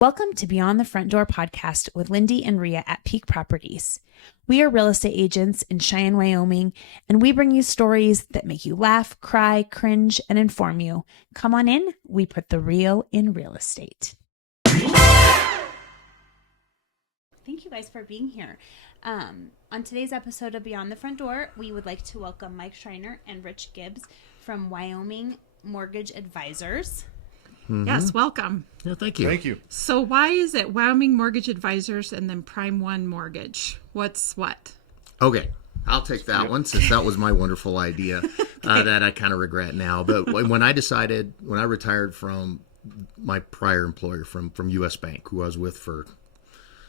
Welcome to Beyond the Front Door podcast with Lindee and Rhea at Peak Properties. We are real estate agents in Cheyenne, Wyoming, and we bring you stories that make you laugh, cry, cringe, and inform you. Come on in. We put the real in real estate. Thank you guys for being here. On today's episode of Beyond the Front Door, we would like to welcome Mike Schrinar and Rich Gibbs from Wyoming Mortgage Advisors. Mm-hmm. Yes, welcome. Yeah, thank you. Thank you. So why is it Wyoming Mortgage Advisors and then Prime One Mortgage? What's what? Okay, I'll take that one since that was my wonderful idea that I kind of regret now. But when I retired from my prior employer from U.S. Bank, who I was with for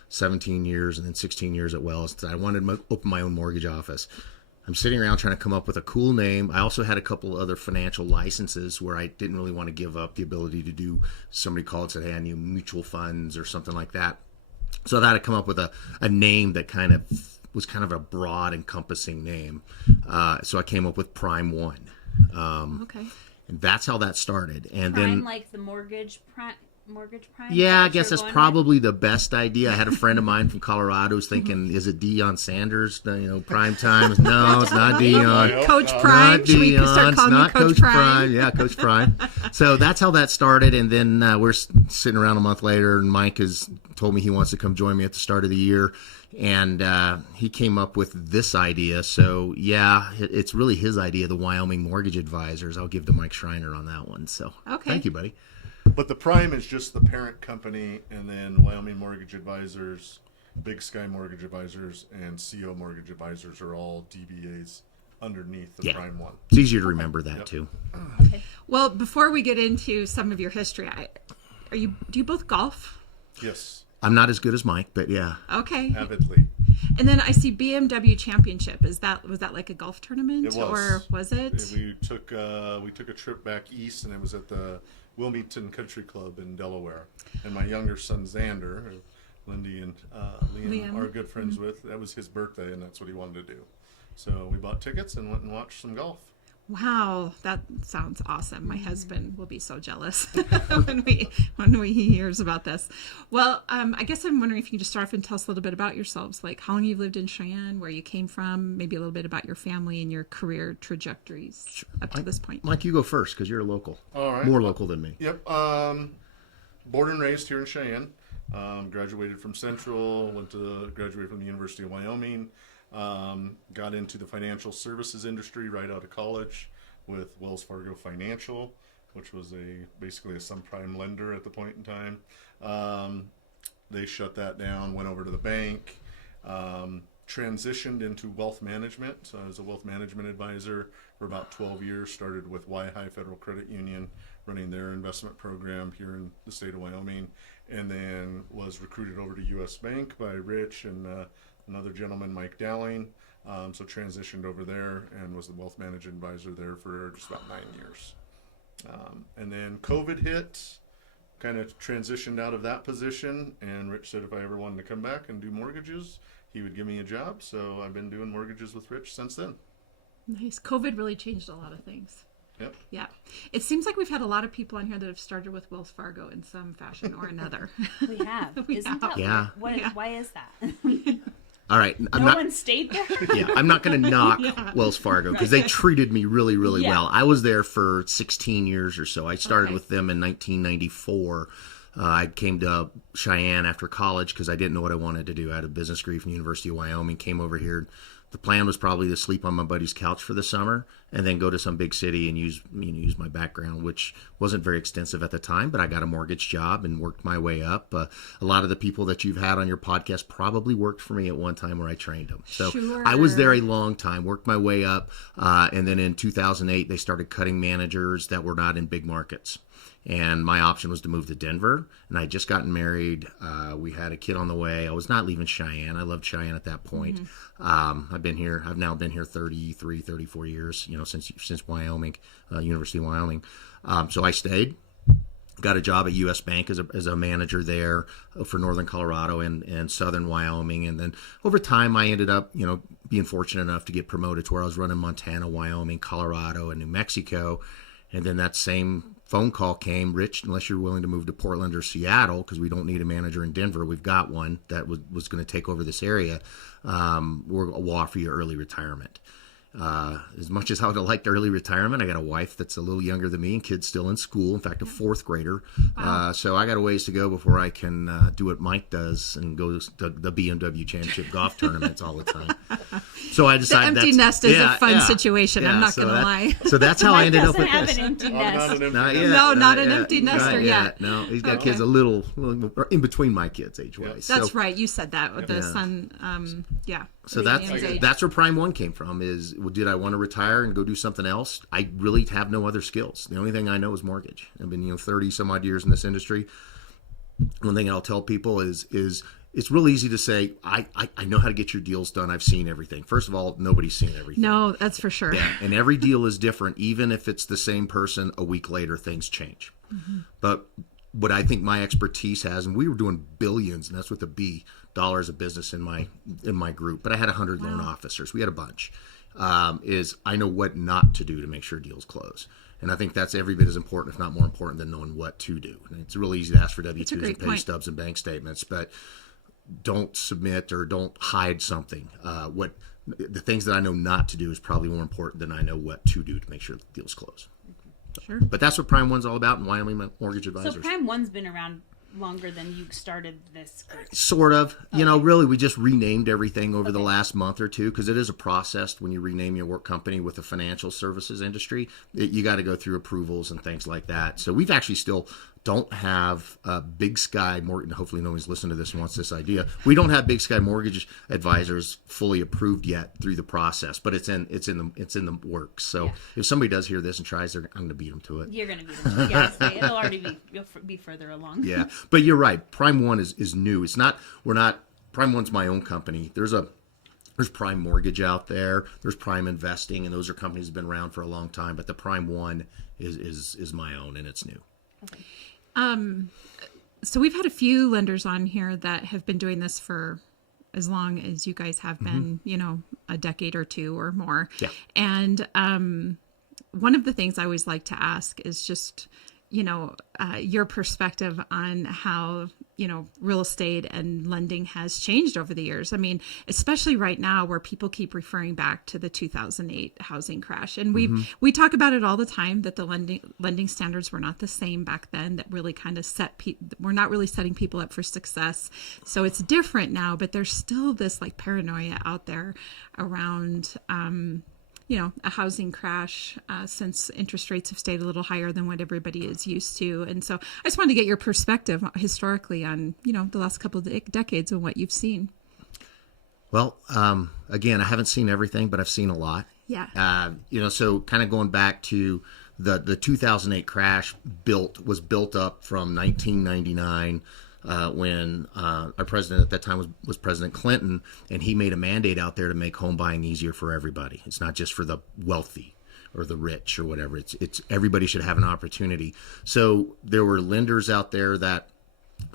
17 years and then 16 years at Wells, I wanted to open my own mortgage office. I'm sitting around trying to come up with a cool name. I also had a couple other financial licenses where I didn't really want to give up the ability to do, somebody called and said, hey, I need mutual funds or something like that. So I had to come up with a name that was kind of a broad encompassing name. So I came up with Prime One. Okay. And that's how that started. And Prime, then like the mortgage prime? Yeah, I guess that's probably the best idea. I had a friend of mine from Colorado who's thinking, is it Deion Sanders? Prime time? No, it's not Deion. Coach Prime. Not Should we Deion. start It's calling you not Coach Prime? Yeah, Coach Prime. So that's how that started. And then we're sitting around a month later, and Mike has told me he wants to come join me at the start of the year. And he came up with this idea. So, yeah, it's really his idea, the Wyoming Mortgage Advisors. I'll give to Mike Schrinar on that one. So, Okay. Thank you, buddy. But the Prime is just the parent company, and then Wyoming Mortgage Advisors, Big Sky Mortgage Advisors, and CO Mortgage Advisors are all DBAs underneath the Prime One. It's easier to remember that, too. Okay. Well, before we get into some of your history, do you both golf? Yes, I'm not as good as Mike, but yeah. Okay. avidly. And then I see BMW Championship. Was that like a golf tournament? It was. Or was it? We took a trip back east, and it was at the Wilmington Country Club in Delaware. And my younger son Xander, who Lindee and Liam are good friends with, that was his birthday, and that's what he wanted to do. So we bought tickets and went and watched some golf. Wow, that sounds awesome. My husband will be so jealous when he hears about this. Well, I guess I'm wondering if you can just start off and tell us a little bit about yourselves, like how long you've lived in Cheyenne, where you came from, maybe a little bit about your family and your career trajectories up to this point. Mike, you go first because you're a local. All right. More local than me. Yep. Born and raised here in Cheyenne. Graduated from Central. Graduated from the University of Wyoming. Got into the financial services industry right out of college with Wells Fargo Financial, which was basically a subprime lender at the point in time. They shut that down, went over to the bank, transitioned into wealth management. So I was a wealth management advisor for about 12 years, started with High Federal Credit Union, running their investment program here in the state of Wyoming, and then was recruited over to U.S. Bank by Rich and another gentleman, Mike Dowling. So transitioned over there and was the wealth management advisor there for just about 9 years. And then COVID hit, kind of transitioned out of that position, and Rich said if I ever wanted to come back and do mortgages, he would give me a job. So I've been doing mortgages with Rich since then. Nice. COVID really changed a lot of things. Yep. Yeah. It seems like we've had a lot of people on here that have started with Wells Fargo in some fashion or another. We have. Isn't that Yeah. Why is that? All right. One stayed there? Yeah, I'm not going to knock Wells Fargo because they treated me really, really well. I was there for 16 years or so. I started with them in 1994. I came to Cheyenne after college because I didn't know what I wanted to do. I had a business degree from the University of Wyoming, came over here. The plan was probably to sleep on my buddy's couch for the summer and then go to some big city and use my background, which wasn't very extensive at the time, but I got a mortgage job and worked my way up. A lot of the people that you've had on your podcast probably worked for me at one time where I trained them. So Sure. I was there a long time, worked my way up. And then in 2008, they started cutting managers that were not in big markets. And my option was to move to Denver, and I had just gotten married. We had a kid on the way. I was not leaving Cheyenne. I loved Cheyenne at that point. I've now been here 33, 34 years, since Wyoming, University of Wyoming. So I stayed, got a job at U.S. Bank as a manager there for Northern Colorado and Southern Wyoming. And then over time, I ended up, being fortunate enough to get promoted to where I was running Montana, Wyoming, Colorado, and New Mexico. And then that same phone call came, Rich, unless you're willing to move to Portland or Seattle, because we don't need a manager in Denver. We've got one that was going to take over this area. We'll offer you early retirement. As much as I would have liked early retirement, I got a wife that's a little younger than me and kids still in school. In fact, a fourth grader. Wow. So I got a ways to go before I can do what Mike does and go to the BMW Championship golf tournaments all the time. So I The decided empty nest is a fun situation. I'm not so going to lie. So that's how I ended up doesn't with have this. an empty Not nest. an empty Not nest. yet, No, not an yet, empty nester not yet. No, he's got Okay. kids a little in between my kids age-wise. That's So- right. You said that with the Yeah. son. Yeah. So Ian's age. that's where Prime One came from. Is, well, did I want to retire and go do something else? I really have no other skills. The only thing I know is mortgage. I've been 30 some odd years in this industry. One thing I'll tell people is it's real easy to say I know how to get your deals done. I've seen everything. First of all, nobody's seen everything. No, that's for sure. Yeah, and every deal is different. Even if it's the same person, a week later things change. But what I think my expertise has, and we were doing billions, and that's with a B, dollars of business in my group, but I had 100 loan officers. We had a bunch. Is I know what not to do to make sure deals close. And I think that's every bit as important, if not more important, than knowing what to do. And it's really easy to ask for W-2s and great pay point. stubs and bank statements, but don't submit or don't hide something. What the things that I know not to do is probably more important than I know what to do to make sure deals close. Sure. But that's what Prime One's all about in Wyoming Mortgage Advisors. So Prime One's been around longer than you started this group. Sort of. Really, we just renamed everything over the last month or two because it is a process when you rename your work company with the financial services industry. You got to go through approvals and things like that. So we've actually still don't have Big Sky Mortgage. Hopefully nobody's listening to this and wants this idea. We don't have Big Sky Mortgage Advisors fully approved yet through the process, but it's in the works. So if somebody does hear this and tries, I'm going to beat them to it. You're going to be the yes, it'll already be you'll be further along. Yeah, but you're right. Prime One is new. We're not. Prime One's my own company. There's Prime Mortgage out there. There's Prime Investing, and those are companies that have been around for a long time. But the Prime One is my own, and it's new. Okay. So we've had a few lenders on here that have been doing this for as long as you guys have been, a decade or two or more. Yeah. And one of the things I always like to ask is just, your perspective on how, real estate and lending has changed over the years. I mean, especially right now where people keep referring back to the 2008 housing crash. And we talk about it all the time that the lending standards were not the same back then, that really kind of we're not really setting people up for success. So it's different now, but there's still this like paranoia out there around, a housing crash since interest rates have stayed a little higher than what everybody is used to. And so I just wanted to get your perspective historically on, the last couple of decades and what you've seen. Well, again, I haven't seen everything, but I've seen a lot. Yeah. So kind of going back to the 2008 crash was built up from 1999 when our president at that time was President Clinton, and he made a mandate out there to make home buying easier for everybody. It's not just for the wealthy or the rich or whatever. It's everybody should have an opportunity. So there were lenders out there that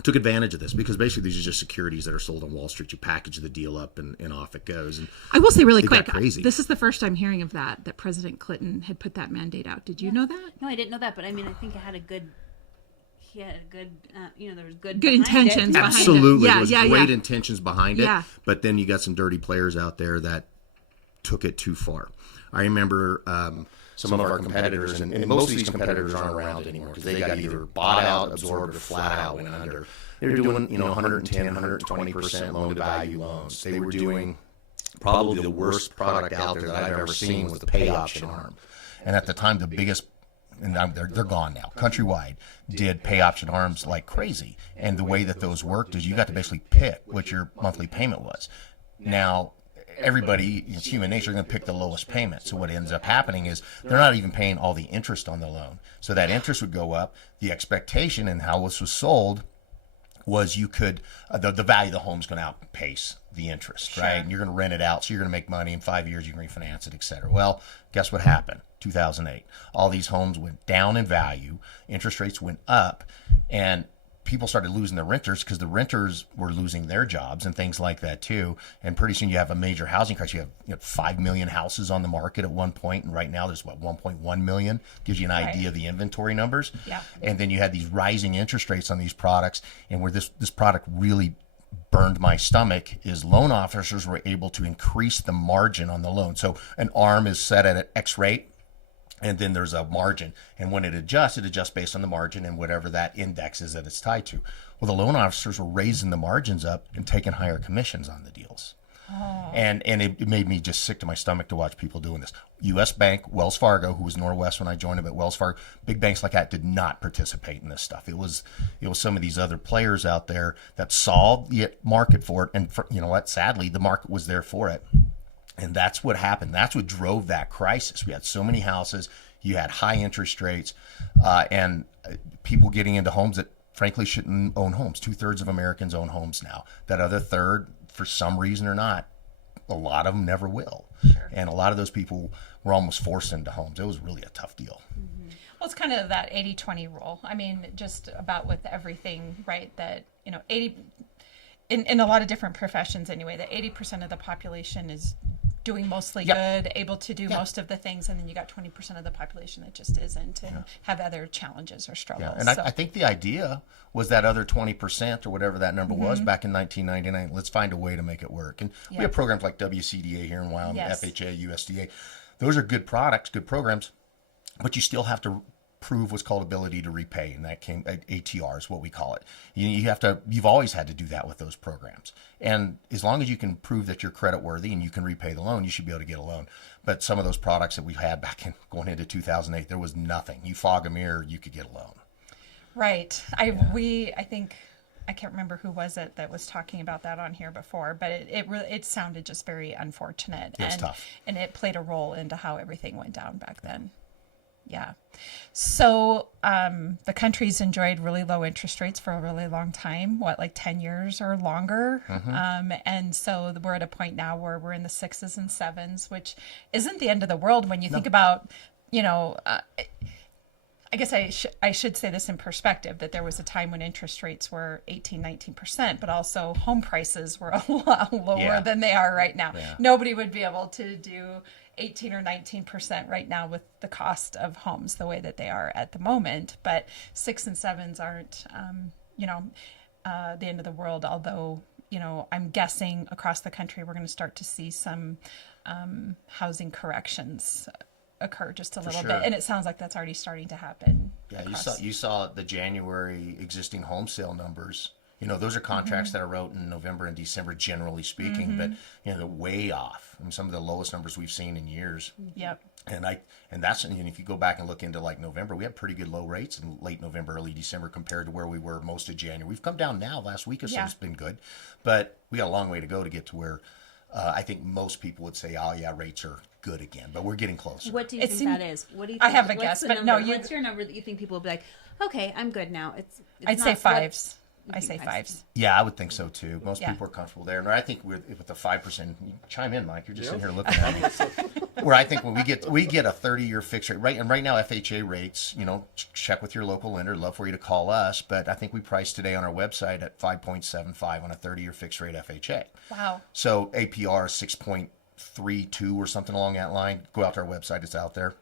took advantage of this because basically these are just securities that are sold on Wall Street. You package the deal up and off it goes. And I will say really it got quick, crazy. this is the first I'm hearing of that President Clinton had put that mandate out. Did you know that? No, I didn't know that, but I mean, I think it had a good. He had a good, there was good intentions behind it. behind it. Absolutely. Yeah, There was yeah, great yeah. intentions behind it. Yeah. But then you got some dirty players out there that took it too far. I remember some of our competitors, and most of these competitors aren't around anymore because they got either bought out, absorbed, or flat out went under. They were doing 110, 120% loan to value loans. They were doing probably the worst product out there that I've ever seen was the pay option arm. And at the time, the biggest, and they're gone now, Countrywide did pay option arms like crazy. And the way that those worked is you got to basically pick what your monthly payment was. Now, everybody, it's human nature, going to pick the lowest payment. So what ends up happening is they're not even paying all the interest on the loan. So that interest would go up. The expectation and how this was sold was you could, the value of the home is going to outpace the interest, right? And you're going to rent it out, so you're going to make money. In 5 years, you can refinance it, et cetera. Well, guess what happened? 2008. All these homes went down in value. Interest rates went up. And people started losing their renters because the renters were losing their jobs and things like that too. And pretty soon you have a major housing crisis. You have 5 million houses on the market at one point, and right now there's 1.1 million. Gives you an idea of the inventory numbers. Yeah. And then you had these rising interest rates on these products, and where this product really burned my stomach is loan officers were able to increase the margin on the loan. So an ARM is set at an X rate, and then there's a margin. And when it adjusts based on the margin and whatever that index is that it's tied to. Well, the loan officers were raising the margins up and taking higher commissions on the deals. Oh. And it made me just sick to my stomach to watch people doing this. U.S. Bank, Wells Fargo, who was Norwest when I joined them, but Wells Fargo, big banks like that did not participate in this stuff. It was some of these other players out there that saw the market for it. And you know what? Sadly, the market was there for it. And that's what happened. That's what drove that crisis. We had so many houses. You had high interest rates and people getting into homes that frankly shouldn't own homes. 2/3 of Americans own homes now. That other third, for some reason or not, a lot of them never will. Sure. And a lot of those people were almost forced into homes. It was really a tough deal. Mm-hmm. Well, it's kind of that 80-20 rule. I mean, just about with everything, right? That, 80, in a lot of different professions anyway, that 80% of the population is doing mostly good, able to do most of the things, and then you got 20% of the population that just isn't and have other challenges or struggles. Yeah. And I think the idea was that other 20% or whatever that number was back in 1999, let's find a way to make it work. And we have programs like WCDA here in Wyoming, FHA, USDA. Those are good products, good programs, but you still have to prove what's called ability to repay, and that came ATR is what we call it. You've always had to do that with those programs, and as long as you can prove that you're credit worthy and you can repay the loan, you should be able to get a loan. But some of those products that we had back in going into 2008, there was nothing. You fog a mirror, you could get a loan. Right. I think I can't remember who was it that was talking about that on here before, but it sounded just very unfortunate. It's tough, and it played a role into how everything went down back then. Yeah. So the country's enjoyed really low interest rates for a really long time, like 10 years or longer. Mm-hmm. And so we're at a point now where we're in the 6s and 7s, which isn't the end of the world when you think about, I guess I should say this in perspective, that there was a time when interest rates were 18-19%, but also home prices were a lot lower than they are right now. Yeah. Nobody would be able to do 18 or 19% right now with the cost of homes the way that they are at the moment. But 6s and 7s aren't, the end of the world. Although, I'm guessing across the country we're going to start to see some housing corrections occur just a little bit, and it sounds like that's already starting to happen. Yeah, you saw the January existing home sale numbers. Those are contracts that are wrote in November and December, generally speaking, but they're way off. I mean, some of the lowest numbers we've seen in years. Yep. And that's, if you go back and look into like November, we had pretty good low rates in late November, early December compared to where we were most of January. We've come down now. Last week or so, it's been good, but we got a long way to go to get to where I think most people would say, oh yeah, rates are good again, but we're getting closer. What do you think that is? What do you think? I have a guess, but no. What's your number that you think people will be like, okay, I'm good now? I'd say 5s. I say 5s. Yeah, I would think so too. Most people are comfortable there, and I think with the 5%. Chime in, Mike. You're just sitting here looking at me. Where I think when we get a 30-year fixed rate, right now FHA rates. Check with your local lender. Love for you to call us, but I think we priced today on our website at 5.75 on a 30-year fixed rate FHA. Wow. So APR is 6.32 or something along that line. Go out to our website; it's out there.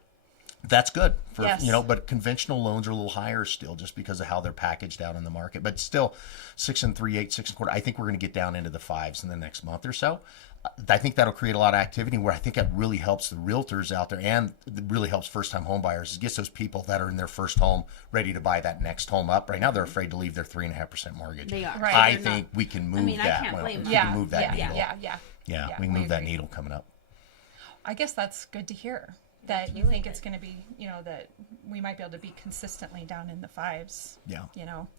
That's good for, but conventional loans are a little higher still just because of how they're packaged out in the market. But still 6 3/8, 6 1/4. I think we're going to get down into the 5s in the next month or so. I think that'll create a lot of activity where I think that really helps the realtors out there and it really helps first-time home buyers. It gets those people that are in their first home ready to buy that next home up. Right now they're afraid to leave their 3.5% mortgage. They are. Right. I think we can move that. I can't blame them. We can move that needle. Yeah, we can move that needle coming up. I guess that's good to hear. That you think it's going to be, that we might be able to be consistently down in the 5s,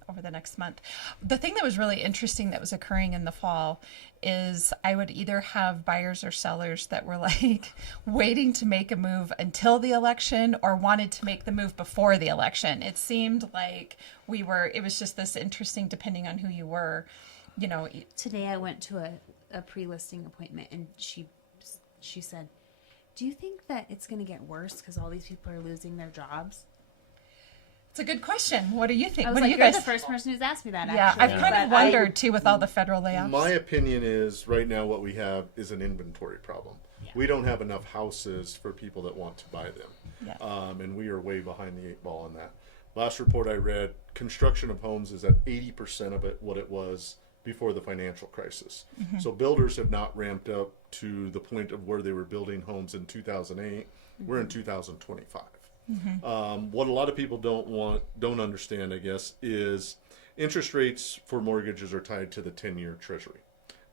over the next month. The thing that was really interesting that was occurring in the fall is I would either have buyers or sellers that were like waiting to make a move until the election or wanted to make the move before the election. It seemed like it was just this interesting depending on who you were, Today I went to a pre-listing appointment and she said, do you think that it's going to get worse because all these people are losing their jobs? It's a good question. What do you think? I was What like, do you you're guys? the first person who's asked me that. Yeah, actually. I've kind of But wondered too with all the federal layoffs. My opinion is right now what we have is an inventory problem. Yeah. We don't have enough houses for people that want to buy them. Yeah. And we are way behind the 8 ball on that. Last report I read, construction of homes is at 80% of it what it was before the financial crisis. So builders have not ramped up to the point of where they were building homes in 2008. We're in 2025. What a lot of people don't understand, I guess, is interest rates for mortgages are tied to the 10-year treasury.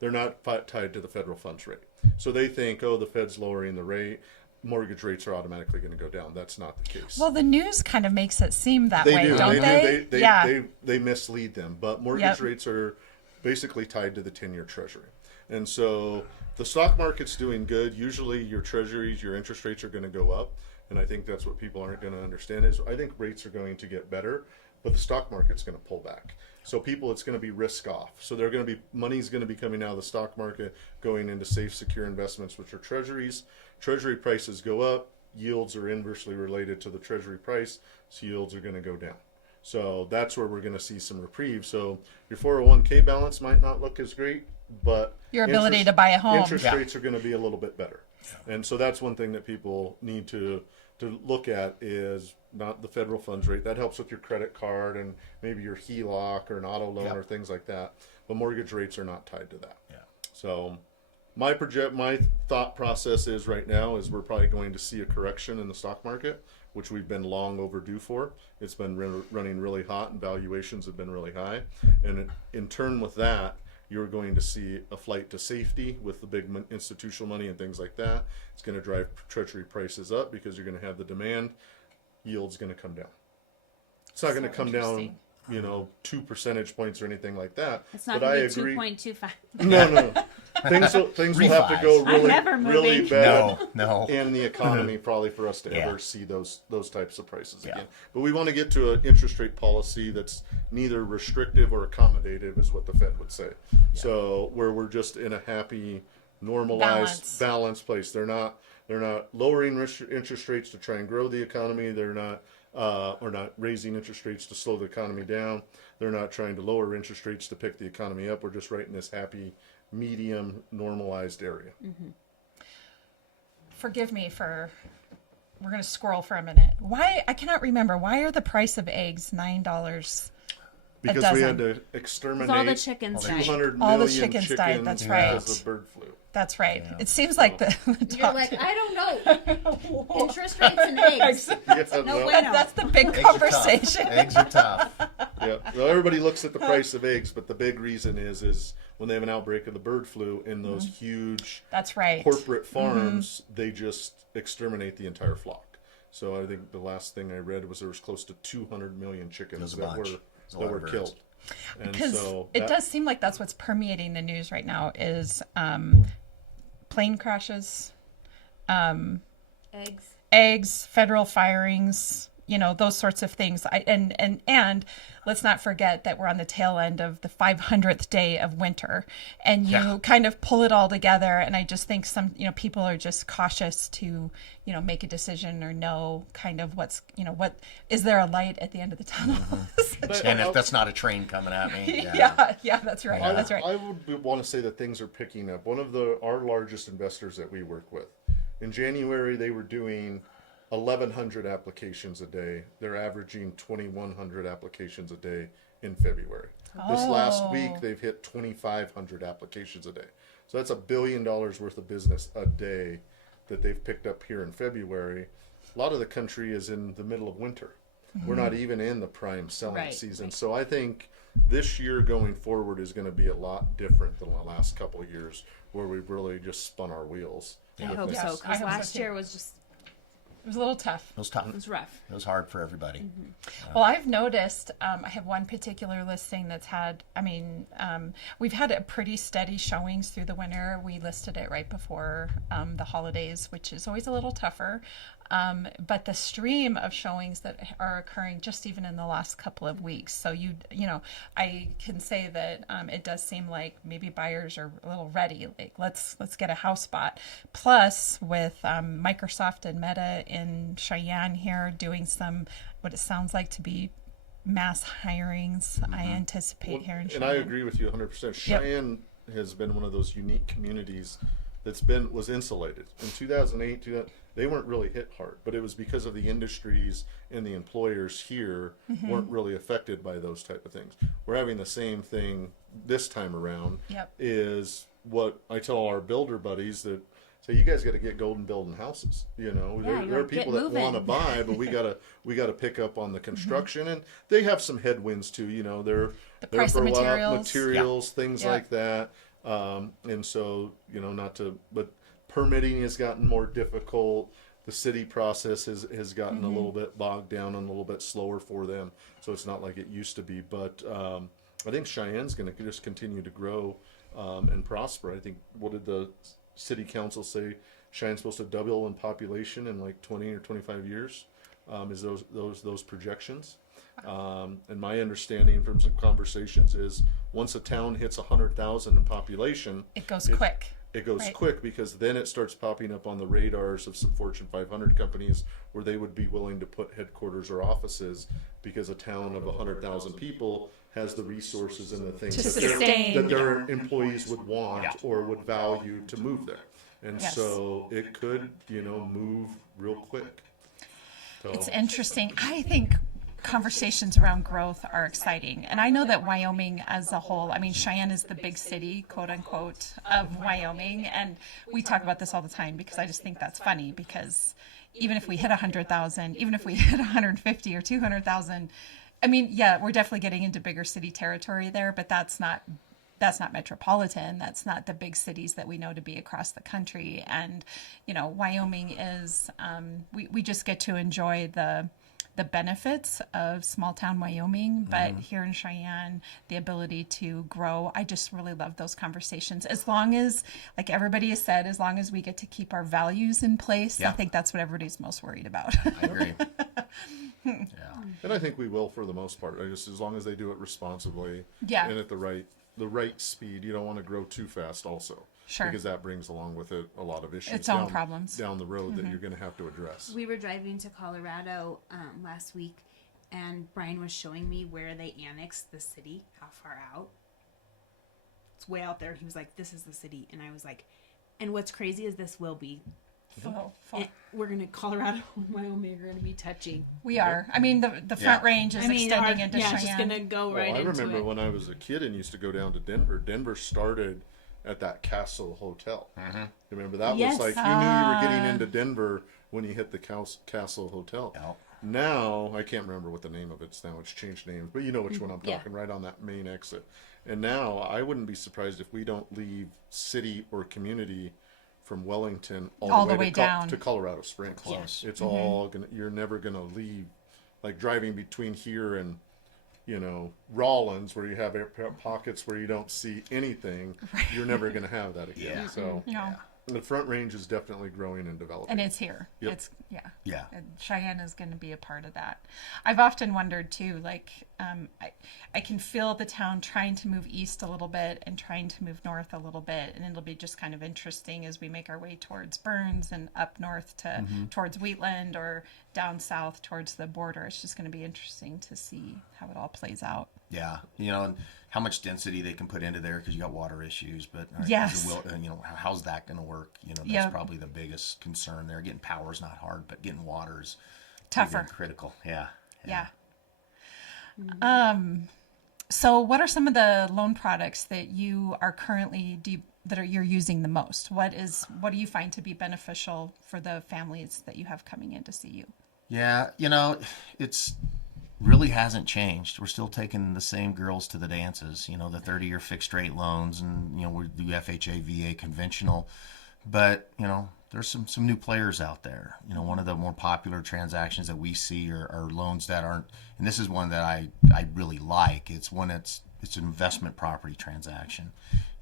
They're not tied to the federal funds rate. So they think, oh, the Fed's lowering the rate, mortgage rates are automatically going to go down. That's not the case. Well, the news kind of makes it seem that way, do. don't they? Yeah. They mislead them. But mortgage rates are basically tied to the 10-year treasury. And so the stock market's doing good. Usually your treasuries, your interest rates are going to go up. And I think that's what people aren't going to understand is I think rates are going to get better, but the stock market's going to pull back. So people, it's going to be risk off. So they're going to be, money's going to be coming out of the stock market, going into safe, secure investments, which are treasuries. Treasury prices go up. Yields are inversely related to the treasury price. So yields are going to go down. So that's where we're going to see some reprieve. So your 401k balance might not look as great, but Your ability to buy a home. interest rates are going to be a little bit better. And so that's one thing that people need to look at is not the federal funds rate. That helps with your credit card and maybe your HELOC or an auto loan or things like that. But mortgage rates are not tied to that. Yeah. So my thought process is right now is we're probably going to see a correction in the stock market, which we've been long overdue for. It's been running really hot and valuations have been really high. And in turn with that, you're going to see a flight to safety with the big institutional money and things like that. It's going to drive treasury prices up because you're going to have the demand. Yield's going to come down. It's not going to come down, 2 percentage points or anything like that. It's not but I going to be agree. 2.25. No. Things will have to go I'm never really moving. bad No. in the economy probably for us to Yeah. ever see those types of prices Yeah. again. But we want to get to an interest rate policy that's neither restrictive or accommodative is what the Fed would say. So where we're just in a happy, normalized, balanced place. They're not lowering interest rates to try and grow the economy. They're not or not raising interest rates to slow the economy down. They're not trying to lower interest rates to pick the economy up. We're just right in this happy, medium, normalized area. Forgive me we're going to squirrel for a minute. Why, I cannot remember, why are the price of eggs $9 Because dozen? we had to exterminate All the chickens died. 200 All the million chickens died, that's because right. of bird flu. That's right. It seems like the You're top like, two. I don't know. Interest rates and eggs. Yeah, No way. That's the big Eggs are tough. conversation. Eggs are tough. yeah. Well, everybody looks at the price of eggs, but the big reason is when they have an outbreak of the bird flu in those huge That's right. corporate farms, they just exterminate the entire flock. So I think the last thing I read was there was close to 200 million chickens There's a bunch. There's a lot of birds. killed. And Because so it does seem like that's what's permeating the news right now is plane crashes, eggs, federal firings, those sorts of things. And let's not forget that we're on the tail end of the 500th day of winter, and you kind of pull it all together. And I just think some, people are just cautious to, make a decision or know kind of what is there a light at the end of the tunnel? And if that's not a train coming at me. Yeah, that's right. That's right. I would want to say that things are picking up. One of our largest investors that we work with, in January they were doing 1,100 applications a day. They're averaging 2,100 applications a day in February. This last week, they've hit 2,500 applications a day. So that's $1 billion worth of business a day that they've picked up here in February. A lot of the country is in the middle of winter. We're not even in the prime selling season. So I think this year going forward is going to be a lot different than the last couple of years where we've really just spun our wheels. I hope Yes, so, I because hope so last too. year was just, It was a little tough. It was tough. it was rough. It was hard for everybody. Well, I've noticed, I have one particular listing that's had, we've had a pretty steady showings through the winter. We listed it right before the holidays, which is always a little tougher. But the stream of showings that are occurring just even in the last couple of weeks. So I can say that it does seem like maybe buyers are a little ready. Like let's get a house bought. Plus, with Microsoft and Meta in Cheyenne here doing some what it sounds like to be mass hirings I anticipate here in Cheyenne. And I agree with you 100%. Cheyenne has been one of those unique communities was insulated. In 2008, they weren't really hit hard, but it was because of the industries and the employers here weren't really affected by those type of things. We're having the same thing this time around. Is what I tell our builder buddies that say, you guys got to get going building houses. You know, there are people that want to buy, but we gotta pick up on the construction, and they have some headwinds too. You know, they're price for of a while, materials. things like that. And so, you know, but permitting has gotten more difficult. The city process has gotten a little bit bogged down and a little bit slower for them. So it's not like it used to be. But I think Cheyenne's going to just continue to grow and prosper. I think, what did the city council say? Cheyenne's supposed to double in population in like 20 or 25 years. Is those projections? And my understanding from some conversations is once a town hits 100,000 in population, It goes quick. It goes Right. quick because then it starts popping up on the radars of some Fortune 500 companies where they would be willing to put headquarters or offices because a town of 100,000 people has the resources and the things To that sustain. their employees would want or would value to move there. And Yes. so it could, move real quick. So, It's interesting. I think conversations around growth are exciting. And I know that Wyoming as a whole, I mean, Cheyenne is the big city, quote unquote, of Wyoming. And we talk about this all the time because I just think that's funny because even if we hit 100,000, even if we hit 150 or 200,000, I mean, yeah, we're definitely getting into bigger city territory there, but that's not metropolitan. That's not the big cities that we know to be across the country. And, Wyoming is, we just get to enjoy the benefits of small town Wyoming, but here in Cheyenne, the ability to grow, I just really love those conversations. As long as, like everybody has said, as long as we get to keep our values in place, I think that's what everybody's most worried about. I agree. and I think we will for the most part. Just as long as they do it responsibly Yeah. and at the right speed. You don't want to grow too fast also. Sure. Because that brings along with it a lot of issues. Its own problems. Down the road that you're going to have to address. We were driving to Colorado last week, and Brian was showing me where they annexed the city, how far out. It's way out there. He was like, "This is the city," and I was like, "And what's crazy is this will be. And we're gonna Colorado and Wyoming are gonna be touching. We are. I mean, the Front Range is extending into yeah, Cheyenne. it's just gonna go right I into remember it. when I was a kid and used to go down to Denver. Denver started at that Castle Hotel. Remember that Yes. was like you knew you were getting into Denver when you hit the Castle Hotel. Yep. Now I can't remember what the name of it's now. It's changed names, but you know which one I'm Yeah. talking. Right on that main exit. And now I wouldn't be surprised if we don't leave city or community from Wellington all the way down to Colorado Springs. Close. It's all gonna. You're never gonna leave. Like driving between here and Rawlins, where you have pockets where you don't see anything, you're never going to have that again. Yeah. So No. the Front Range is definitely growing and developing. And it's here. Yep. It's Yeah. And Cheyenne is going to be a part of that. I've often wondered too, like I can feel the town trying to move east a little bit and trying to move north a little bit, and it'll be just kind of interesting as we make our way towards Burns and up north to towards Wheatland or down south towards the border. It's just going to be interesting to see how it all plays out. Yeah, and how much density they can put into there because you got water issues. But Yes. how's that going to work? That's Yep. probably the biggest concern there. Getting power is not hard, but getting water is Tougher. even critical. Yeah. Yeah. So what are some of the loan products that you are currently you're using the most? What do you find to be beneficial for the families that you have coming in to see you? Yeah, it's really hasn't changed. We're still taking the same girls to the dances, the 30-year fixed rate loans, and we do FHA, VA, conventional. But, there's some new players out there. One of the more popular transactions that we see are loans that aren't, and this is one that I really like. It's an investment property transaction.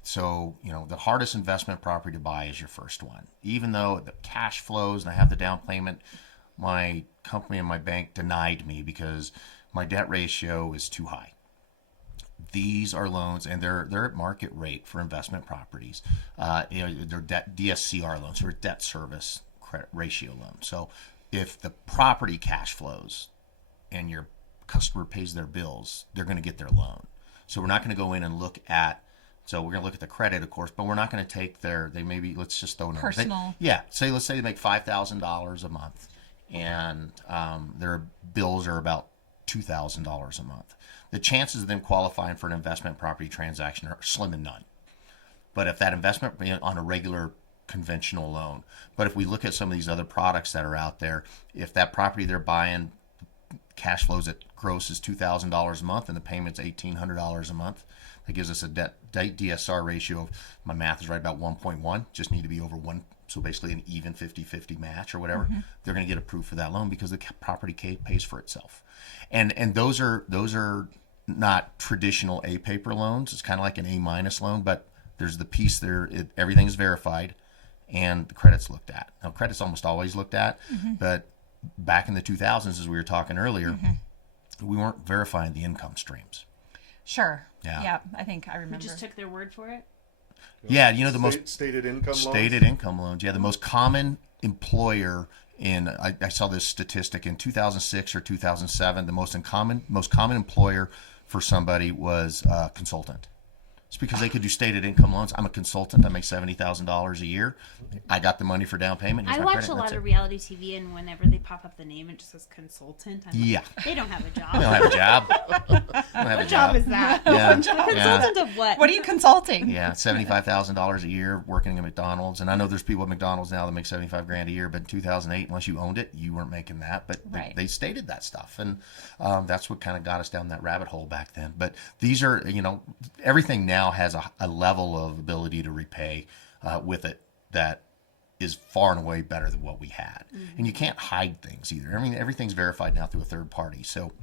So, the hardest investment property to buy is your first one. Even though the cash flows and I have the down payment, my company and my bank denied me because my debt ratio is too high. These are loans, and they're at market rate for investment properties. They're debt DSCR loans, or debt service credit ratio loans. So if the property cash flows and your customer pays their bills, they're going to get their loan. So we're not going to go in and look at, so we're going to look at the credit, of course, but we're not going to take let's just throw numbers. Personal. Let's say they make $5,000 a month and their bills are about $2,000 a month. The chances of them qualifying for an investment property transaction are slim and none. But if that investment on a regular conventional loan, but if we look at some of these other products that are out there, if that property they're buying cash flows at gross is $2,000 a month and the payment's $1,800 a month, that gives us a debt DSR ratio of, my math is right, about 1.1, just need to be over 1. So basically an even 50-50 match or whatever, they're going to get approved for that loan because the property pays for itself. And those are not traditional A paper loans. It's kind of like an A- loan, but there's the piece there, everything's verified and the credit's looked at. Now, credit's almost always looked at, but back in the 2000s, as we were talking earlier, we weren't verifying the income streams. Sure. Yeah. I think I remember. We just took their word for it. Yeah, you know, the most stated income loans. Yeah, the most common employer I saw this statistic in 2006 or 2007. The most common employer for somebody was a consultant. It's because they could do stated income loans. I'm a consultant. I make $70,000 a year. I got the money for down payment. I watch a lot of reality TV, and whenever they pop up the name, it just says consultant. I'm like, they don't have a job. They don't have a job. What job is that? Yeah. Consultant of what? What are you consulting? Yeah, $75,000 a year working at McDonald's. And I know there's people at McDonald's now that make $75,000 a year, but in 2008, unless you owned it, you weren't making that. But they stated that stuff. And that's what kind of got us down that rabbit hole back then. But these are, everything now has a level of ability to repay with it that is far and away better than what we had. And you can't hide things either. I mean, everything's verified now through a third party. So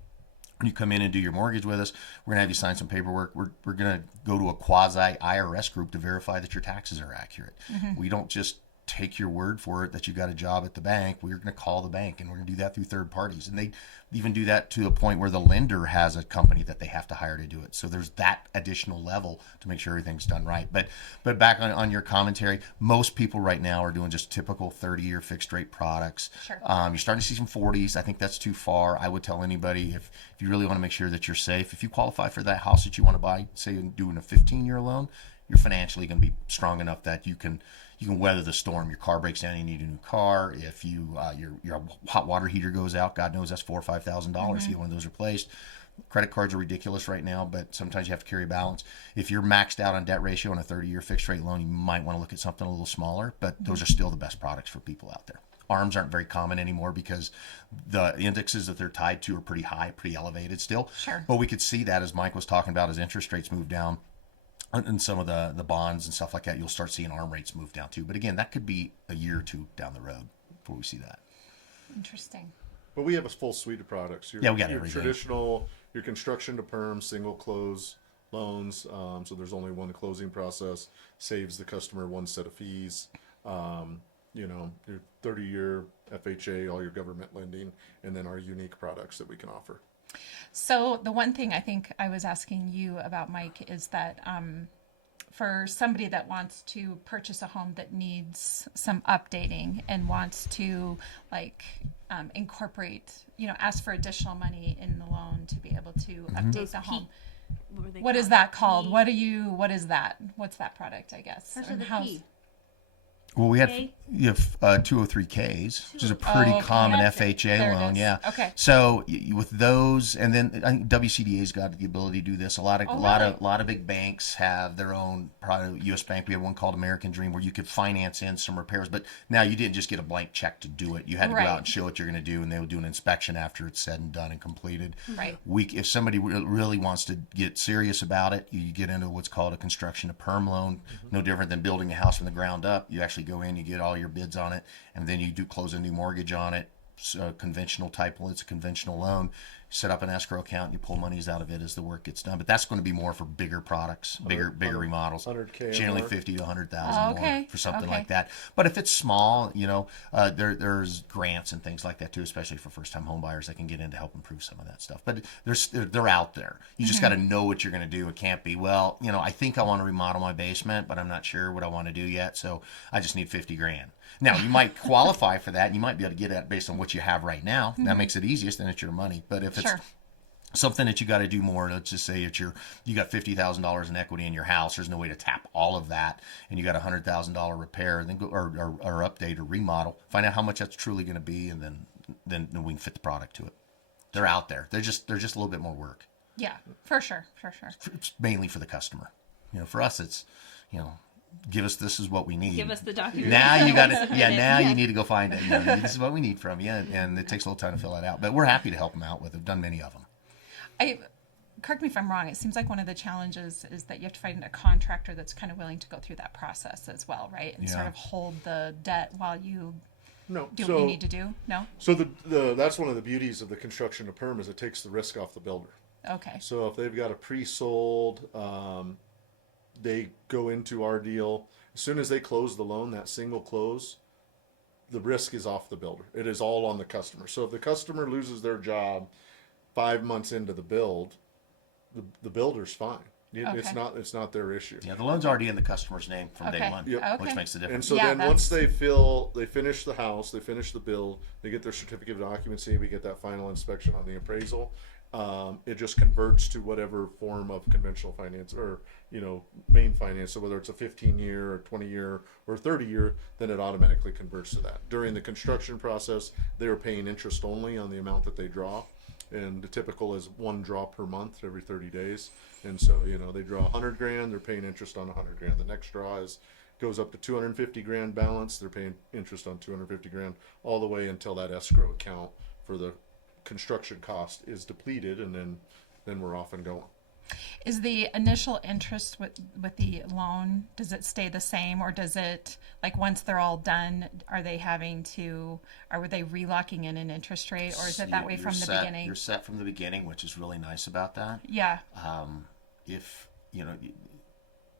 when you come in and do your mortgage with us, we're going to have you sign some paperwork. We're going to go to a quasi IRS group to verify that your taxes are accurate. We don't just take your word for it that you got a job at the bank. We're going to call the bank, and we're going to do that through third parties. And they even do that to the point where the lender has a company that they have to hire to do it. So there's that additional level to make sure everything's done right. But back on your commentary, most people right now are doing just typical 30-year fixed rate products. Sure. You're starting to see some 40s. I think that's too far. I would tell anybody, if you really want to make sure that you're safe, if you qualify for that house that you want to buy, say you're doing a 15-year loan, you're financially going to be strong enough that you can weather the storm. Your car breaks down, you need a new car. If your hot water heater goes out, God knows that's $4,000 or $5,000 to get one of those replaced. Credit cards are ridiculous right now, but sometimes you have to carry a balance. If you're maxed out on debt ratio on a 30-year fixed rate loan, you might want to look at something a little smaller, but those are still the best products for people out there. ARMs aren't very common anymore because the indexes that they're tied to are pretty high, pretty elevated still. Sure. But we could see that, as Mike was talking about, as interest rates move down, and some of the bonds and stuff like that, you'll start seeing ARM rates move down too. But again, that could be a year or two down the road before we see that. Interesting. But we have a full suite of products. We got your everything. Traditional, your construction to perm, single close loans. So there's only one closing process. Saves the customer one set of fees. Your 30-year FHA, all your government lending, and then our unique products that we can offer. So the one thing I think I was asking you about, Mike, is that for somebody that wants to purchase a home that needs some updating and wants to incorporate, ask for additional money in the loan to be able to update the home. What is that called? What is that? What's that product, I guess? Starts with a P. Well, you have 203Ks, which is a pretty common FHA loan. Yeah. Okay. So with those, and then I think WCDA's got the ability to do this. A lot of big banks have their own product. U.S. Bank, we have one called American Dream, where you could finance in some repairs. But now you didn't just get a blank check to do it. You had to go out and show what you're going to do, and they would do an inspection after it's said and done and completed. Right. If somebody really wants to get serious about it, you get into what's called a construction to perm loan. No different than building a house from the ground up. You actually go in, you get all your bids on it, and then you do close a new mortgage on it. So conventional type, it's a conventional loan. Set up an escrow account, and you pull monies out of it as the work gets done. But that's going to be more for bigger products, bigger remodels. 100K generally more. 50 to 100,000 Okay. more for something like that. But if it's small, there's grants and things like that too, especially for first-time home buyers that can get in to help improve some of that stuff. But they're out there. You just got to know what you're going to do. It can't be, I think I want to remodel my basement, but I'm not sure what I want to do yet, so I just need $50,000. Now, you might qualify for that, and you might be able to get that based on what you have right now. That makes it easiest, and it's your money. But if it's something that you got to do more. Let's just say you got $50,000 in equity in your house. There's no way to tap all of that, and you got $100,000 repair, and then go or update or remodel. Find out how much that's truly going to be, and then we can fit the product to it. They're out there. They're just a little bit more work. Yeah, for sure. It's mainly for the customer. For us, it's give us, this is what we need. Give us the document. Now you got to, now you need to go find it. This is what we need from you, and it takes a little time to fill that out. But we're happy to help them out with it. We've done many of them. Correct me if I'm wrong. It seems like one of the challenges is that you have to find a contractor that's kind of willing to go through that process as well, right? And sort of hold the debt while you do what you need to do. No. So that's one of the beauties of the construction to perm is it takes the risk off the builder. Okay. So if they've got a pre-sold, they go into our deal. As soon as they close the loan, that single close, the risk is off the builder. It is all on the customer. So if the customer loses their job 5 months into the build, the builder's fine. It's not their issue. Yeah, the loan's already in the customer's name from day one, which makes the difference. And so then once they finish the house, they finish the build, they get their certificate of occupancy, we get that final inspection on the appraisal. It just converts to whatever form of conventional finance or main finance. So whether it's a 15-year or 20-year or 30-year, then it automatically converts to that. During the construction process, they are paying interest only on the amount that they draw, and the typical is one draw per month every 30 days. And so they draw $100,000, they're paying interest on $100,000. The next draw goes up to $250,000 balance, they're paying interest on $250,000 all the way until that escrow account for the construction cost is depleted, and then we're off and going. Is the initial interest with the loan, does it stay the same, or does it, like, once they're all done, are they relocking in an interest rate, or is it that way from the beginning? You're set from the beginning, which is really nice about that. Yeah.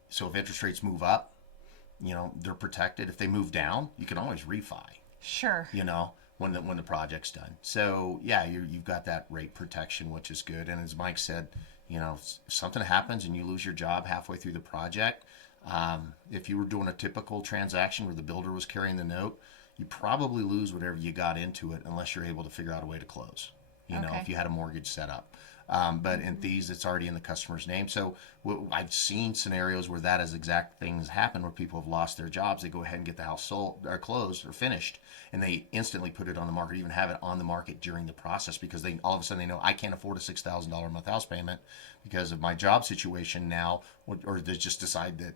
So if interest rates move up, they're protected. If they move down, you can always refi. Sure. When the project's done. So yeah, you've got that rate protection, which is good. And as Mike said, if something happens and you lose your job halfway through the project, if you were doing a typical transaction where the builder was carrying the note, you probably lose whatever you got into it unless you're able to figure out a way to close. If you had a mortgage set up. But in these, it's already in the customer's name. So I've seen scenarios where that is exact things happen, where people have lost their jobs. They go ahead and get the house sold or closed or finished, and they instantly put it on the market, even have it on the market during the process, because they all of a sudden they know I can't afford a $6,000 a month house payment because of my job situation now, or they just decide that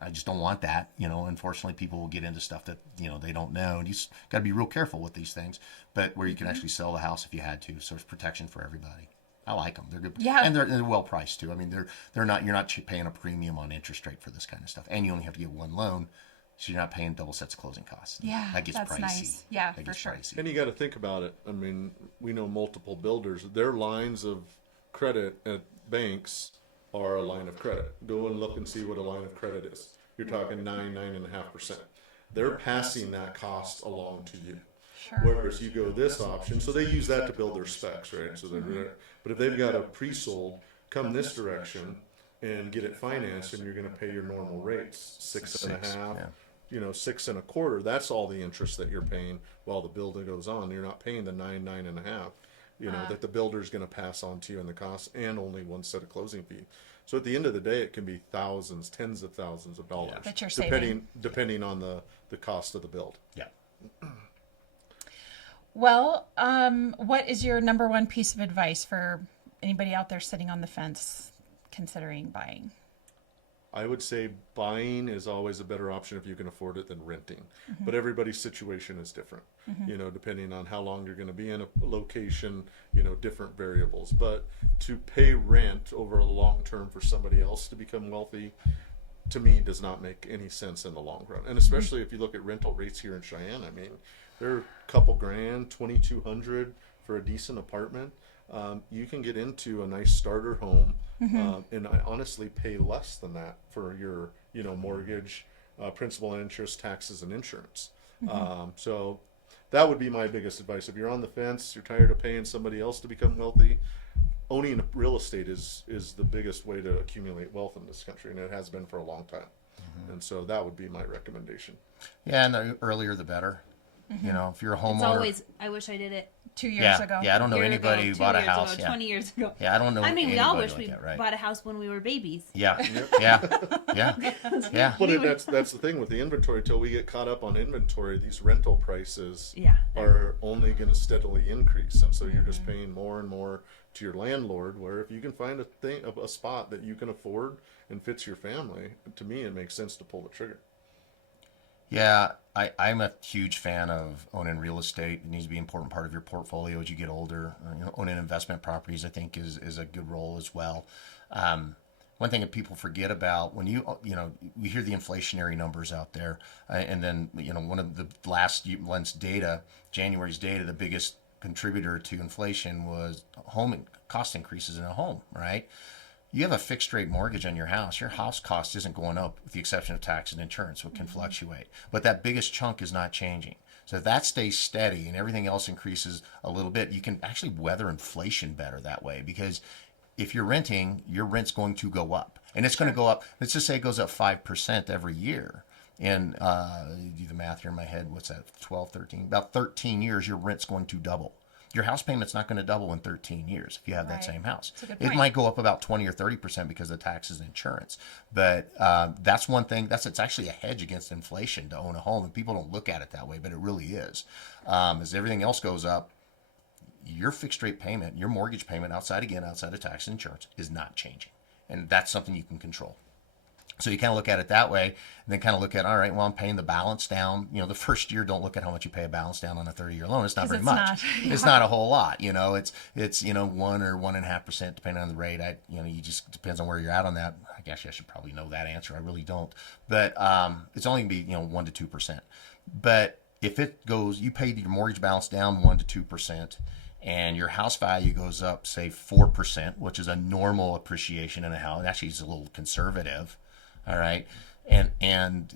I just don't want that. Unfortunately, people will get into stuff that they don't know, and you got to be real careful with these things. But where you can actually sell the house if you had to, so it's protection for everybody. I like them. They're good. Yeah. And they're well priced too. I mean, they're not, you're not paying a premium on interest rate for this kind of stuff. And you only have to get one loan, so you're not paying double sets of closing costs. Yeah. That gets that's pricey. Nice. Yeah, that for sure. Pricey. And you got to think about it. I mean, we know multiple builders. Their lines of credit at banks are a line of credit. Go and look and see what a line of credit is. You're talking 9.5%. They're passing that cost along to you. Sure. Whereas you go this option, so they use that to build their specs, right? So but if they've got a pre-sold, come this direction and get it financed, and you're going to pay your normal rates, 6.5%, 6.25%. That's all the interest that you're paying while the building goes on. You're not paying the 9.5%, that the builder's going to pass on to you in the cost, and only one set of closing fee. So at the end of the day, it can be thousands, tens of thousands of dollars, that you're saving, depending on the cost of the build. Yeah. Well, what is your number one piece of advice for anybody out there sitting on the fence considering buying? I would say buying is always a better option if you can afford it than renting. But everybody's situation is different, depending on how long you're going to be in a location, different variables. But to pay rent over a long term for somebody else to become wealthy, to me, does not make any sense in the long run. And especially if you look at rental rates here in Cheyenne, I mean, they're a couple grand, $2,200 for a decent apartment. You can get into a nice starter home, and I honestly pay less than that for your, mortgage, principal and interest, taxes, and insurance. So that would be my biggest advice. If you're on the fence, you're tired of paying somebody else to become wealthy, owning real estate is the biggest way to accumulate wealth in this country, and it has been for a long time. And so that would be my recommendation. Yeah, and the earlier the better. You know, if you're a homeowner. It's always, I wish I did it 2 years yeah, ago. yeah, I don't know year anybody ago, who 2 bought a years house. ago, Yeah. 20 years ago. Yeah, I don't know. I mean, we all anybody wish like we that, right? bought a house when we were babies. Yeah, yeah, yeah. But that's the thing with the inventory. Till we get caught up on inventory, these rental prices Yeah. are only going to steadily increase, and so you're just paying more and more to your landlord. Where if you can find a spot that you can afford and fits your family, to me it makes sense to pull the trigger. Yeah, I'm a huge fan of owning real estate. It needs to be an important part of your portfolio as you get older. Owning investment properties, I think, is a good role as well. One thing that people forget about when we hear the inflationary numbers out there, and then one of the last month's data, January's data, the biggest contributor to inflation was home cost increases in a home, right? You have a fixed rate mortgage on your house. Your house cost isn't going up with the exception of tax and insurance, which can fluctuate. But that biggest chunk is not changing. So if that stays steady and everything else increases a little bit, you can actually weather inflation better that way, because if you're renting, your rent's going to go up. And it's going to go up, let's just say it goes up 5% every year. And do the math here in my head, what's that, 12, 13? About 13 years, your rent's going to double. Your house payment's not going to double in 13 years if you have that same house. It might go up about 20 or 30% because of taxes and insurance. But that's one thing. It's actually a hedge against inflation to own a home. And people don't look at it that way, but it really is. As everything else goes up, your fixed rate payment, your mortgage payment outside of tax and insurance is not changing. And that's something you can control. So you kind of look at it that way, and then kind of look at, all right, well, I'm paying the balance down. The first year, don't look at how much you pay a balance down on a 30-year loan. It's not very much. It's not a whole lot. It's 1 or 1.5% depending on the rate. You just depends on where you're at on that. I guess I should probably know that answer. I really don't. But it's only going to be 1 to 2%. But if it goes, you paid your mortgage balance down 1 to 2%. And your house value goes up, say 4%, which is a normal appreciation in a house. Actually, it's a little conservative. All right. And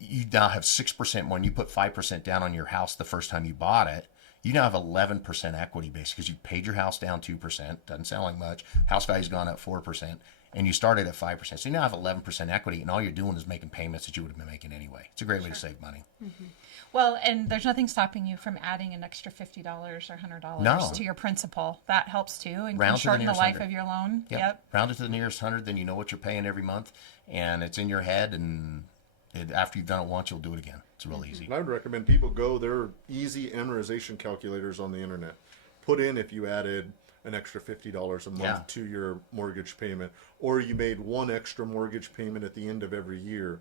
you now have 6% when you put 5% down on your house the first time you bought it. You now have 11% equity base because you paid your house down 2%. Doesn't sound like much. House value's gone up 4%. And you started at 5%. So you now have 11% equity, and all you're doing is making payments that you would have been making anyway. It's a great way to save money. Mm-hmm. Well, and there's nothing stopping you from adding an extra $50 or $100 to your principal. That helps too, and can shorten the life of your loan. Yep. Round it to the nearest 100, then you know what you're paying every month, and it's in your head, and after you've done it once, you'll do it again. It's real easy. And I would recommend people go, there are easy amortization calculators on the internet. Put in if you added an extra $50 a month to your mortgage payment, or you made one extra mortgage payment at the end of every year.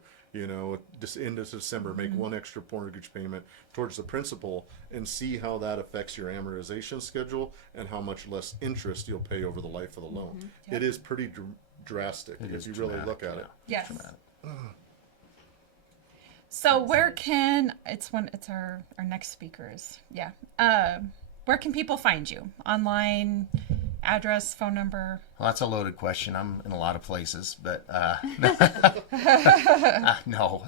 Just end of December, make one extra mortgage payment towards the principal, and see how that affects your amortization schedule and how much less interest you'll pay over the life of the loan. It is pretty drastic if you really look at it. Yes. So where can it's our next speakers? Where can people find you? Online, address, phone number? Well, that's a loaded question. I'm in a lot of places, but no.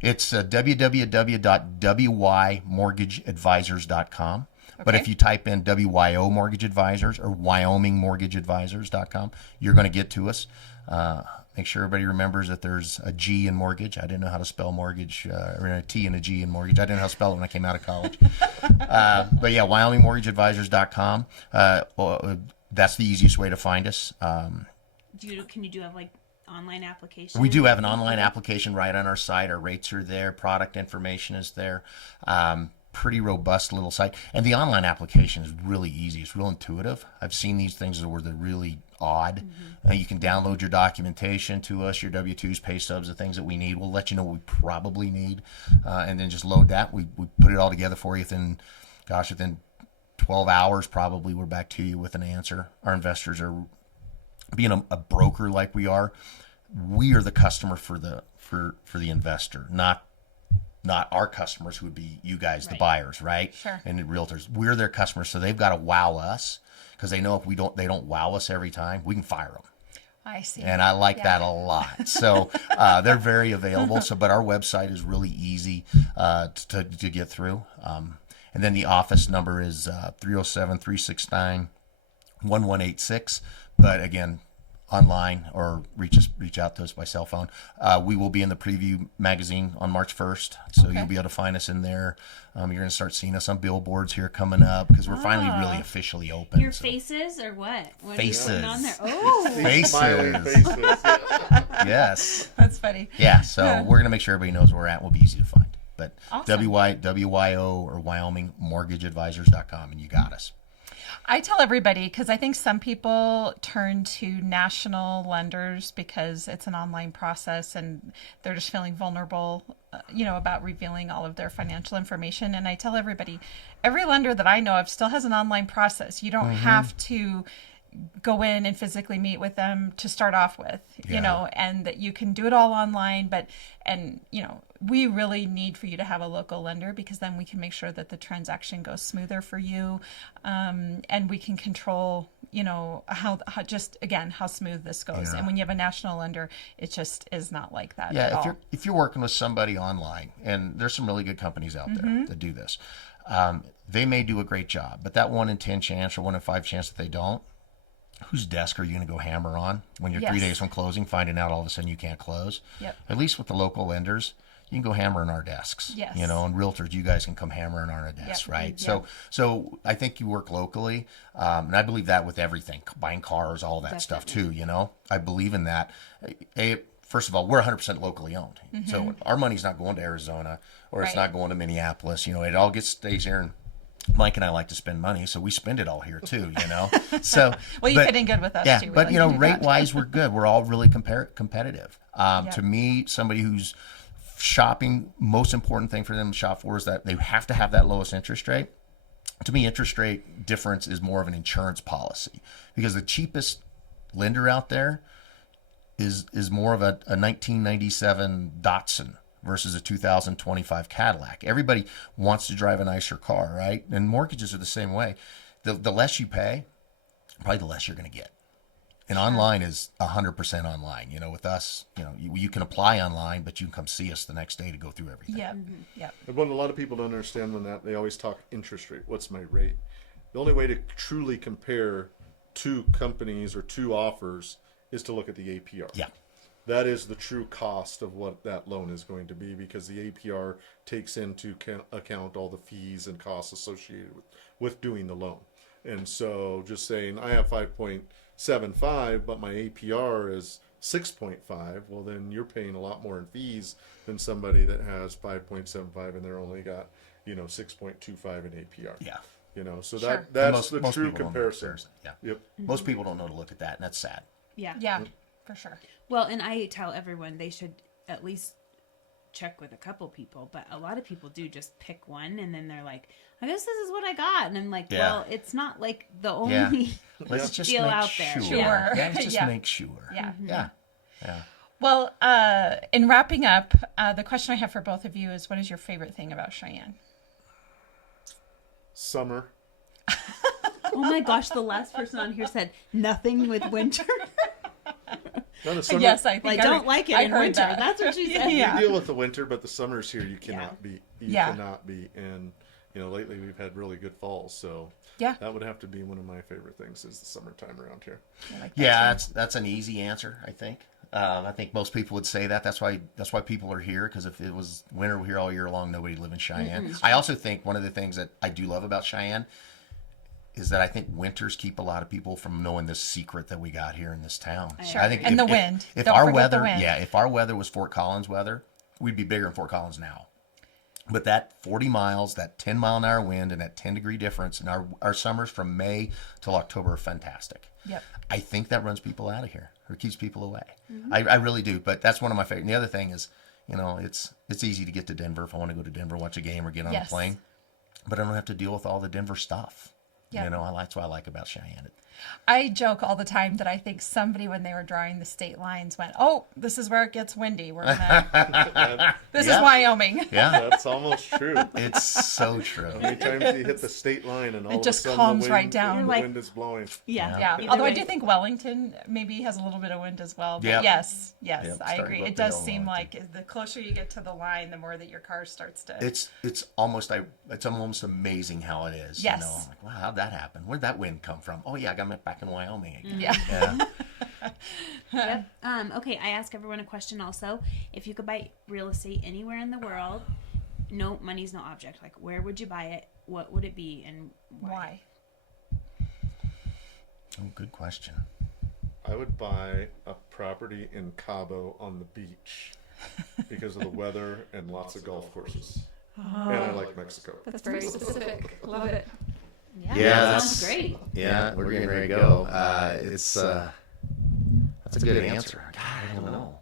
It's www.wymortgageadvisors.com. But if you type in WYO Mortgage Advisors or WyomingMortgageAdvisors.com, you're going to get to us. Make sure everybody remembers that there's a G in mortgage. I didn't know how to spell mortgage, or a T and a G in mortgage. I didn't know how to spell it when I came out of college. But yeah, WyomingMortgageAdvisors.com. That's the easiest way to find us. Can you do have online application? We do have an online application right on our site. Our rates are there. Product information is there. Pretty robust little site. And the online application is really easy. It's real intuitive. I've seen these things where they're really odd. You can download your documentation to us, your W-2s, pay stubs, the things that we need. We'll let you know what we probably need, and then just load that. We put it all together for you within 12 hours probably we're back to you with an answer. Our investors are, being a broker like we are the customer for the investor, not our customers, who would be you guys, the buyers, right? Sure. And the realtors. We're their customers, so they've got to wow us, because they know if they don't wow us every time, we can fire them. I see. And I like that a lot. So they're very available. But our website is really easy to get through. And then the office number is 307-369-1186. But again, online or reach out to us by cell phone. We will be in the preview magazine on March 1st, so you'll be able to find us in there. You're going to start seeing us on billboards here coming up because we're finally really officially open. Your faces or what? What Faces. are you putting on there? Oh, Faces. Smiling faces. Yes. That's funny. Yeah, so we're going to make sure everybody knows where we're at. We'll be easy to find. But Awesome. WYO or Wyoming Mortgage Advisors.com, and you got us. I tell everybody, because I think some people turn to national lenders because it's an online process and they're just feeling vulnerable, about revealing all of their financial information. And I tell everybody, every lender that I know of still has an online process. You don't have to go in and physically meet with them to start off with, and that you can do it all online. We really need for you to have a local lender because then we can make sure that the transaction goes smoother for you. And we can control, how smooth this goes. Yeah. And when you have a national lender, it just is not like that at Yeah, all. if you're working with somebody online, and there's some really good companies out there that do this, they may do a great job, but that 1 in 10 chance or 1 in 5 chance that they don't, whose desk are you going to go hammer on when you're 3 days from closing, finding out all of a sudden you can't close? Yep. At least with the local lenders, you can go hammer in our desks. Yes. And realtors, you guys can come hammer in our desks, right? Yep. So I think you work locally, and I believe that with everything, buying cars, all that stuff too. I believe in that. First of all, we're 100% locally owned, so our money's not going to Arizona or it's not going to Minneapolis. It all stays here. And Mike and I like to spend money, so we spend it all here too, So you fit in good with us too. But rate wise, we're good. We're all really competitive. To me, somebody who's shopping, most important thing for them to shop for is that they have to have that lowest interest rate. To me, interest rate difference is more of an insurance policy because the cheapest lender out there is more of a 1997 Datsun versus a 2025 Cadillac. Everybody wants to drive a nicer car, right? And mortgages are the same way. The less you pay, probably the less you're going to get. And online is 100% online. With us, you can apply online, but you can come see us the next day to go through everything. Yeah. Yeah. And what a lot of people don't understand when they always talk interest rate. What's my rate? The only way to truly compare two companies or two offers is to look at the APR. Yeah. That is the true cost of what that loan is going to be because the APR takes into account all the fees and costs associated with doing the loan. And so just saying I have 5.75, but my APR is 6.5, well, then you're paying a lot more in fees than somebody that has 5.75 and they're only got, 6.25 in APR. Yeah. So Sure. that's the most true people don't know comparison. Yeah. Yep. Most people don't know to look at that, and that's sad. yeah. Yeah, for sure. Well, and I tell everyone they should at least check with a couple people, but a lot of people do just pick one and then they're like, I guess this is what I got. And I'm like, well, it's not like the only Let's just deal make out there. sure. Yeah. Let's just make sure. Yeah. Yeah. Well, in wrapping up, the question I have for both of you is, what is your favorite thing about Cheyenne? Summer. Oh my gosh, the last person on here said nothing with winter. No, the summer, Yes, I think I don't like it in heard winter. that. That's what she said. Yeah. you deal with the winter, but the summers here you cannot beat. You Yeah. cannot beat. And lately we've had really good falls, so Yeah. that would have to be one of my favorite things is the summertime around here. I like that Yeah, too. that's an easy answer, I think. I think most people would say that. That's why people are here, because if it was winter here all year long, nobody would live in Cheyenne. I also think one of the things that I do love about Cheyenne is that I think winters keep a lot of people from knowing this secret that we got here in this town. Sure. I think And the wind. If Don't our forget the weather, wind. if our weather was Fort Collins weather, we'd be bigger in Fort Collins now. But that 40 miles, that 10 mile an hour wind, and that 10 degree difference, and our summers from May till October are fantastic. Yep. I think that runs people out of here or keeps people away. I really do. But that's one of my favorite. And the other thing is, it's easy to get to Denver if I want to go to Denver, watch a game, or get on a plane. But I don't have to deal with all the Denver stuff. Yep. That's what I like about Cheyenne. I joke all the time that I think somebody, when they were drawing the state lines, went, "Oh, this is where it gets windy. We're gonna. This is Wyoming." Yeah, That's almost true. it's so true. How many times you hit the state line and all just of a sudden calms the wind, right down. the You're like- wind is blowing. Yeah. Yeah. Either Although I way. do think Wellington maybe has a little bit of wind as well. But Yep. yes, Yep, I starting agree. to It look does real seem Wellington. like the closer you get to the line, the more that your car starts to. It's almost amazing how it is. Yes. I'm like, wow, how'd that happen? Where'd that wind come from? Oh yeah, I got back in Wyoming again. Yeah. Yep. Okay, I ask everyone a question also. If you could buy real estate anywhere in the world, no, money's no object. Like, where would you buy it? What would it be, and why? Oh, good question. I would buy a property in Cabo on the beach because of the weather and lots of golf courses. And I like Mexico. That's very specific. Love it. Yeah, Yeah, that that's sounds great. Yeah, we're getting ready to go. That's a good answer. God, I don't know.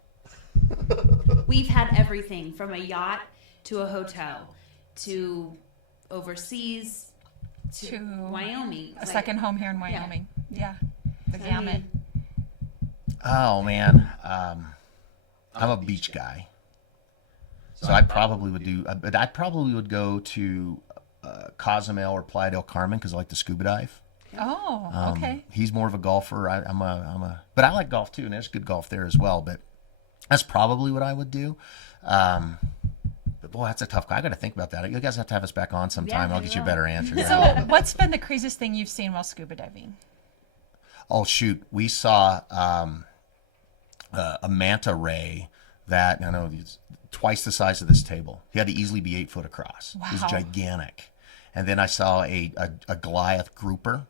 We've had everything from a yacht to a hotel to overseas to Wyoming. A second home here in Wyoming. Yeah. The gamut. Oh man, I'm a beach guy, so I probably would do. But I probably would go to Cozumel or Playa del Carmen because I like to scuba dive. Oh, okay. He's more of a golfer. But I like golf too, and there's good golf there as well. But that's probably what I would do. But boy, that's a tough. I got to think about that. You guys have to have us back on sometime. Yeah, I'll get you a better answer. So, what's been the craziest thing you've seen while scuba diving? Oh shoot, we saw a manta ray that I know it's twice the size of this table. He had to easily be 8 foot across. Wow. He was gigantic. And then I saw a Goliath grouper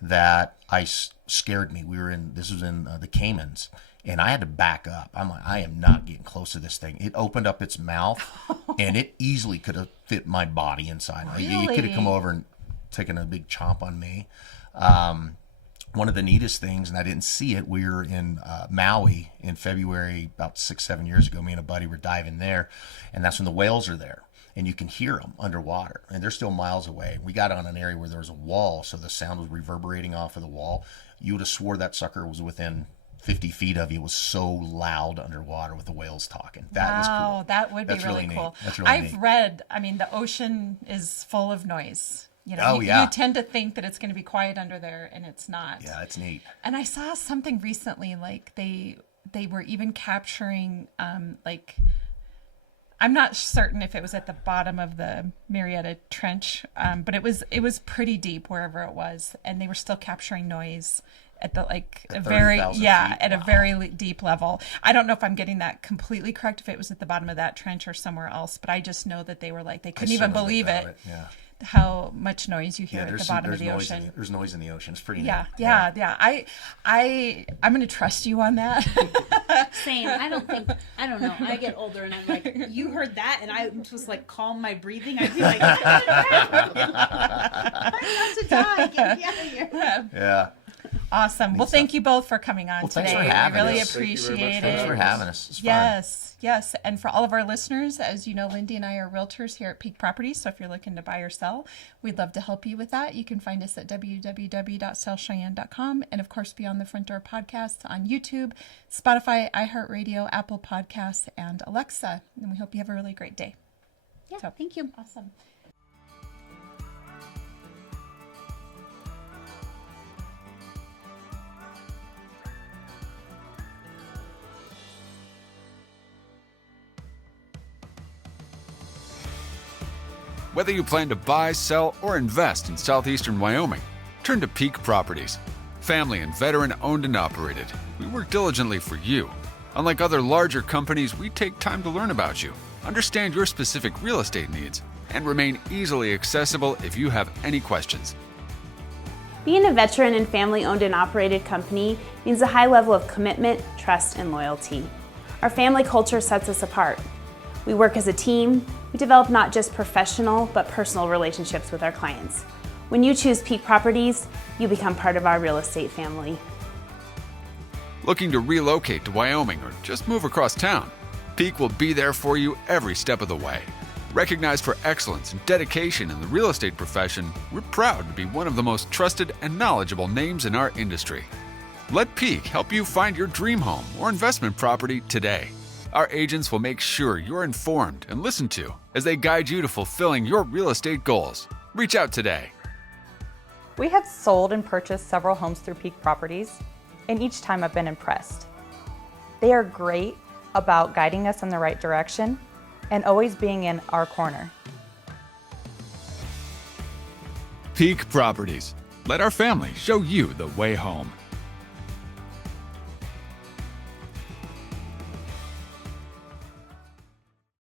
that scared me. This was in the Caymans, and I had to back up. I'm like, I am not getting close to this thing. It opened up its mouth, and it easily could have fit my body inside. Really? It could have come over and taken a big chomp on me. One of the neatest things, and I didn't see it, we were in Maui in February about 6-7 years ago. Me and a buddy were diving there, and that's when the whales are there, and you can hear them underwater, and they're still miles away. We got on an area where there was a wall, so the sound was reverberating off of the wall. You would have swore that sucker was within 50 feet of you. It was so loud underwater with the whales talking. That was cool. That would be That's really neat. cool. That's really I've neat. read, the ocean is full of noise. Oh, you yeah. tend to think that it's going to be quiet under there, and it's not. Yeah, it's neat. And I saw something recently, like they were even capturing, I'm not certain if it was at the bottom of the Marietta Trench, but it was pretty deep wherever it was, and they were still capturing noise at the At 30,000 feet. at a Wow. very deep level. I don't know if I'm getting that completely correct, if it was at the bottom of that trench or somewhere else, but I just know that they were like, they couldn't even believe it. Yeah. How much noise you hear at the bottom of the noise ocean. there's noise in the ocean. It's pretty Yeah. neat. I'm going to trust you on that. Same. I don't know. I get older and I'm like, you heard that, and I just like calm my breathing. I'd be like, I'm about to die. Get me out of here. Yeah. Awesome. Well, thank you both for coming on thanks today. for having We really us. Thank you very much appreciate for it. Thanks for having us. It's fun. Yes. And for all of our listeners, as you know, Lindee and I are realtors here at Peak Properties. So if you're looking to buy or sell, we'd love to help you with that. You can find us at www.sellcheyenne.com, and of course, be on the Front Door Podcast on YouTube, Spotify, iHeartRadio, Apple Podcasts, and Alexa. And we hope you have a really great day. Yeah, So, thank you. Awesome. Whether you plan to buy, sell, or invest in southeastern Wyoming, turn to Peak Properties. Family and veteran owned and operated, we work diligently for you. Unlike other larger companies, we take time to learn about you, understand your specific real estate needs, and remain easily accessible if you have any questions. Being a veteran and family-owned and operated company means a high level of commitment, trust, and loyalty. Our family culture sets us apart. We work as a team. We develop not just professional, but personal relationships with our clients. When you choose Peak Properties, you become part of our real estate family. Looking to relocate to Wyoming or just move across town? Peak will be there for you every step of the way. Recognized for excellence and dedication in the real estate profession, we're proud to be one of the most trusted and knowledgeable names in our industry. Let Peak help you find your dream home or investment property today. Our agents will make sure you're informed and listened to as they guide you to fulfilling your real estate goals. Reach out today. We have sold and purchased several homes through Peak Properties, and each time I've been impressed. They are great about guiding us in the right direction and always being in our corner. Peak Properties. Let our family show you the way home.